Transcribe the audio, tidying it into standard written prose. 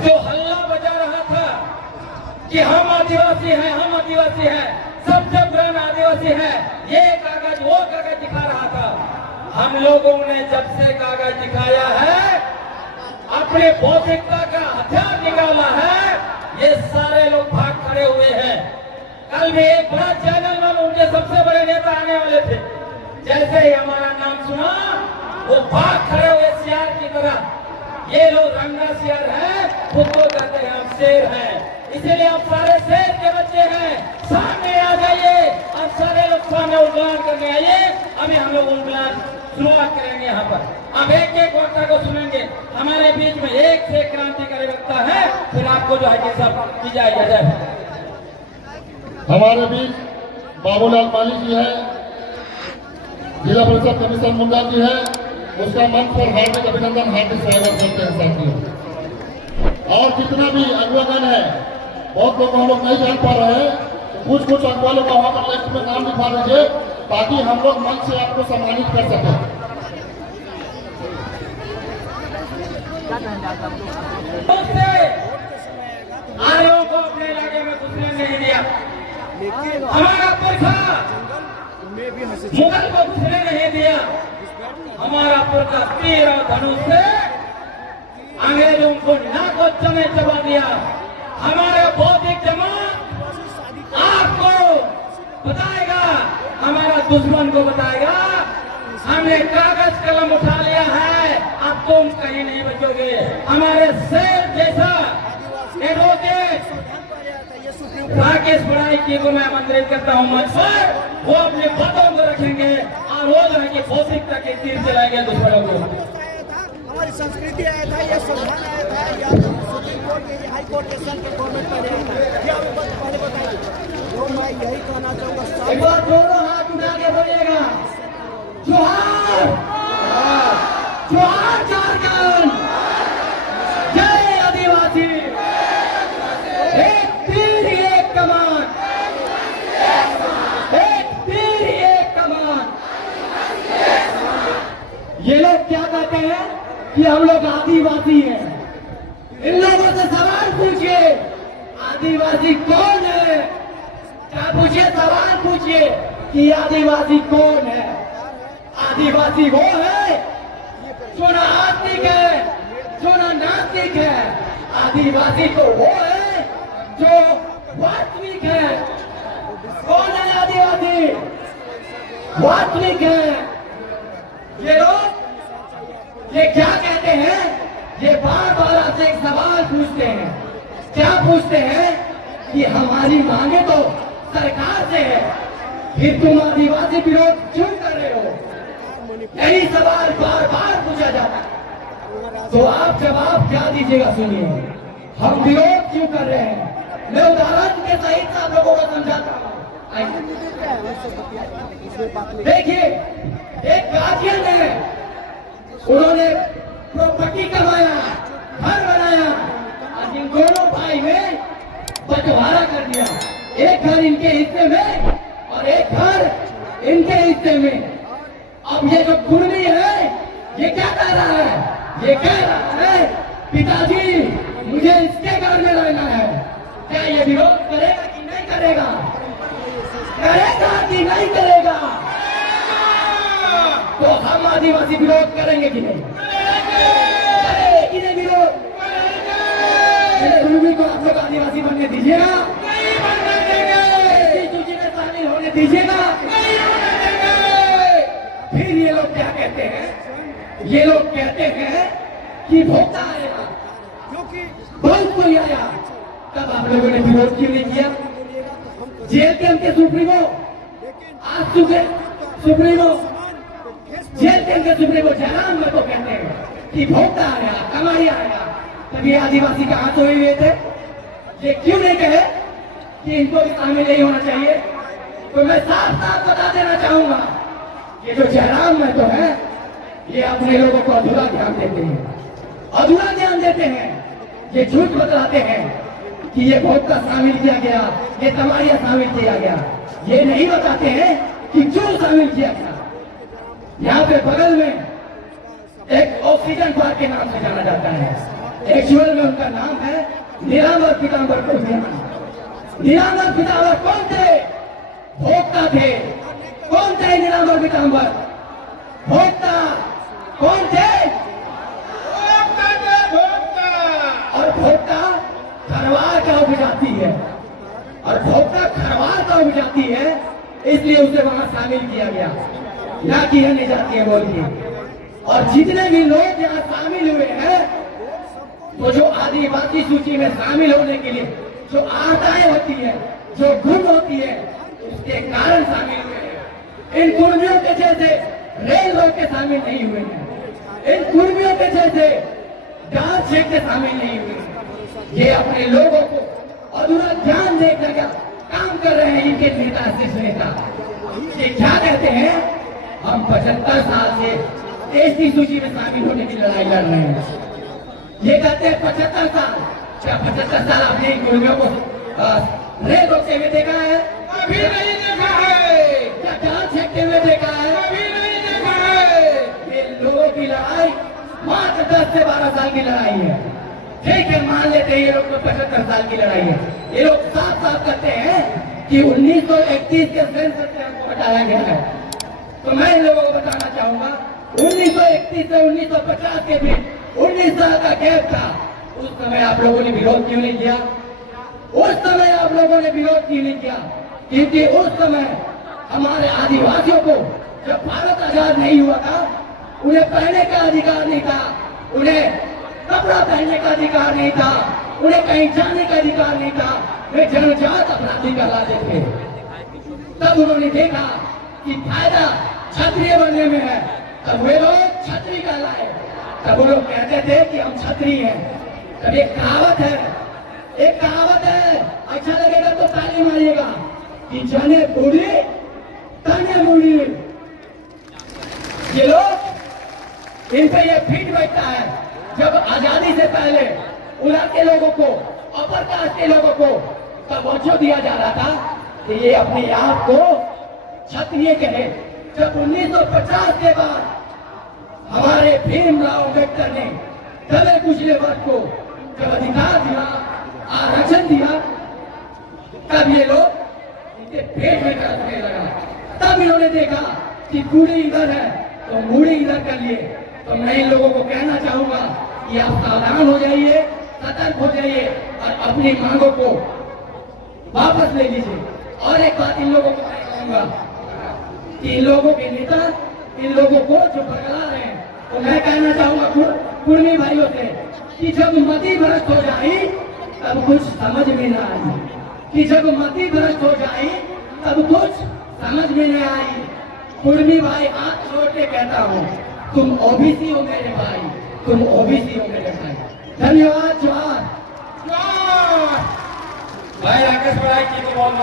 जो हल्ला बजा रहा था कि हम आदिवासी हैं, हम आदिवासी हैं, सब जब ग्रहण आदिवासी हैं, ये कागज वो कागज दिखा रहा था। हम लोगों ने जब से कागज दिखाया है, अपने बौद्धिकता का हथियार निकाला है, ये सारे लोग भाग खड़े हुए हैं। कल भी एक बड़ा चैनल में उनके सबसे बड़े नेता आने वाले थे, जैसे ही हमारा नाम सुना वो भाग खड़े हुए सियार की तरह। ये लोग रंगा सियार हैं, खुद को कहते हैं हम शेर हैं, इसलिए आप सारे शेर के बच्चे हैं, सामने आ जाइए। अब सारे लोग सामने उद्गान करने आइए। अभी हम लोग उद्गान शुरुआत करेंगे यहाँ पर। अब एक एक वक्ता को सुनेंगे। हमारे बीच में एक से क्रांतिकारी वक्ता है, फिर आपको जो है कि सब की जाएगा। हमारे बीच बाबूलाल माली जी है, जिला परिषद कमिश्नर मुंडा जी है, उसका मंच पर हार्दिक अभिनंदन, हार्दिक स्वागत करते हैं साथियों। और जितना भी अगुवागण है, बहुत लोग हम लोग नहीं जान पा रहे हैं, तो कुछ अगुवा लोग वहां पर लिस्ट में नाम लिखा दीजिए, ताकि हम लोग मंच से आपको सम्मानित कर सकें। आर्यों को अपने इलाके में घुसने नहीं दिया, हमारा पुरखा मुगल को घुसने नहीं दिया, हमारा पुरखा तीर और धनुष से अंग्रेजों को नाक और चने चबा दिया। हमारे बौद्धिक जमात आपको बताएगा, हमारा दुश्मन को बताएगा, हमने कागज कलम उठा लिया है, अब तुम कहीं नहीं बचोगे। हमारे शेर जैसा राकेश बड़ाई की को मैं आमंत्रित करता हूँ मंच पर, वो अपने बातों को रखेंगे और वो जो है कि बौद्धिकता के तीर चलाएंगे दुश्मनों को। हमारी संस्कृति आया था, ये संविधान आया था, या सुप्रीम कोर्ट के हाई कोर्ट के सर के गवर्नमेंट पहले आया था, ये हमें पहले बताइए। तो मैं यही कहना चाहूँगा, एक बार दोनों हाथ उठा के बोलिएगा, जोहार जोहार झारखंड, जय आदिवासी, एक तीर एक कमान, एक तीर एक कमान। ये लोग क्या कहते हैं कि हम लोग आदिवासी हैं। इन लोगों से सवाल पूछिए, आदिवासी कौन है? क्या पूछिए, सवाल पूछिए कि आदिवासी कौन है? आदिवासी वो है जो ना आस्तिक है, जो ना नास्तिक है। आदिवासी तो वो है जो वास्तविक है। कौन है आदिवासी? वास्तविक है। ये लोग ये क्या कहते हैं? ये बार बार आपसे एक सवाल पूछते हैं। क्या पूछते हैं कि हमारी मांगे तो सरकार से है, फिर तुम आदिवासी विरोध क्यों कर रहे हो? यही सवाल बार बार पूछा जाता है। तो आप जवाब क्या दीजिएगा? सुनिए, हम विरोध क्यों कर रहे हैं? मैं उदाहरण के सहित आप लोगों को समझाता हूँ। देखिए, एक गार्जियन है, उन्होंने प्रॉपर्टी कमाया, घर बनाया, और इन दोनों भाई में बंटवारा कर दिया। एक घर इनके हिस्से में और एक घर इनके हिस्से में। अब ये जो कुर्मी है, ये क्या कह रहा है? ये कह रहा है, पिताजी मुझे इसके घर में रहना है। क्या ये विरोध करेगा कि नहीं करेगा? करेगा कि नहीं करेगा? तो हम आदिवासी विरोध करेंगे कि नहीं? करेंगे कि नहीं विरोध? कुर्मी को आप लोग आदिवासी बनने दीजिएगा? नहीं बनने देंगे। सूची में शामिल होने दीजिएगा? नहीं होने देंगे। फिर ये लोग क्या कहते हैं? ये लोग कहते हैं कि भोक्ता आएगा, क्योंकि बहुत कोई आया। तब आप लोगों ने विरोध क्यों नहीं किया? जेल के उनके सुप्रीमो, आज सुप्रीमो, जेल के उनके सुप्रीमो जयराम में तो कहते हैं कि भोक्ता आया, कमाई आया। तभी आदिवासी कहाँ सोए हुए थे? ये क्यों नहीं कहे कि इनको भी शामिल नहीं होना चाहिए? तो मैं साफ साफ बता देना चाहूंगा, ये जो जयराम में तो है, ये अपने लोगों को अधूरा ध्यान देते हैं, अधूरा ध्यान देते हैं। ये झूठ बतलाते हैं कि ये भोक्ता शामिल किया गया, ये तमारिया शामिल किया गया। ये नहीं बताते हैं कि क्यों शामिल किया गया। यहाँ पे बगल में एक ऑक्सीजन पार्क के नाम से जाना जाता है, एक्चुअल में उनका नाम है नीलांबर पीताम्बर कोशियाना। नीलांबर पीताम्बर कौन थे? भोक्ता थे। कौन थे नीलांबर पीताम्बर? भोक्ता। कौन थे? और भोक्ता खरवार का उपजाति है, और भोक्ता खरवार का उपजाति है, इसलिए उसे वहां शामिल किया गया, ना कि अन्य जाति है बोल के। और जितने भी लोग यहाँ शामिल हुए हैं, वो जो आदिवासी सूची में शामिल होने के लिए जो आर्ताएं होती है, जो गुण होती है, उसके कारण शामिल हुए हैं। इन कुर्मियों के जैसे रेल रोक के शामिल नहीं हुए हैं, इन कुर्मियों के जैसे गांव छेक के शामिल नहीं हुए हैं। ये अपने लोगों को अधूरा ज्ञान देकर का काम कर रहे हैं इनके नेता शीर्ष नेता। ये क्या कहते हैं? हम 75 साल से एसटी सूची में शामिल होने की लड़ाई लड़ रहे हैं। ये कहते हैं 75 साल। क्या 75 साल आपने इन कुर्मियों को रेल रोकते हुए देखा है? कभी नहीं देखा है। क्या गांव छेकते हुए देखा है? कभी नहीं देखा है। ये लोगों की लड़ाई मात्र 10 से 12 साल की लड़ाई है। ठीक है, मान लेते हैं ये लोग तो 75 साल की लड़ाई है। ये लोग साफ साफ कहते हैं कि 1931 के सेंसस से हमको हटाया गया है। तो मैं इन लोगों को बताना चाहूंगा, 1931 से 1950 के बीच 19 साल का गैप था। उस समय आप लोगों ने विरोध क्यों नहीं किया? उस समय आप लोगों ने विरोध क्यों नहीं किया? क्योंकि उस समय हमारे आदिवासियों को जब भारत आजाद नहीं हुआ था, उन्हें पहनने का अधिकार नहीं था, उन्हें कपड़ा पहनने का अधिकार नहीं था, उन्हें कहीं जाने का अधिकार नहीं था। वे जन्मजात अपराधी कहलाते थे। तब उन्होंने देखा कि फायदा क्षत्रिय बनने में है, तब वे लोग क्षत्रिय कहलाए। तब वो लोग कहते थे कि हम क्षत्रिय हैं। तब एक कहावत है, एक कहावत है, अच्छा लगेगा तो ताली मारिएगा, कि जने बूढ़ी तने बूढ़ी। ये लोग, इन पे ये फिट बैठता है। जब आजादी से पहले उड़ा के लोगों को, अपर कास्ट के लोगों को तवज्जो दिया जा रहा था कि ये अपने आप को क्षत्रिय कहे। जब 1950 के बाद हमारे भीमराव अम्बेडकर ने दबे कुचले वर्ग को जब अधिकार दिया, आरक्षण दिया, तब ये लोग इनके पेट में दर्द होने लगा। तब इन्होंने देखा कि कूड़ी इधर है तो मूड़ी इधर कर लिए। तो मैं इन लोगों को कहना चाहूंगा कि आप सावधान हो जाइए, सतर्क हो जाइए और अपनी मांगों को वापस ले लीजिए। और एक बात इन लोगों को मैं कहूंगा कि इन लोगों के नेता इन लोगों को जो बरगला रहे हैं, तो मैं कहना चाहूंगा कुर्मी भाइयों से कि जब मति भ्रष्ट हो जाए तब कुछ समझ में न आई, कि जब मति भ्रष्ट हो जाए तब कुछ समझ में न आई। कुर्मी भाई हाथ जोड़ के कहता हूँ, तुम ओबीसी हो मेरे भाई, तुम ओबीसी हो मेरे भाई। धन्यवाद। जोहार। भाई राकेश भाई की तो बहुत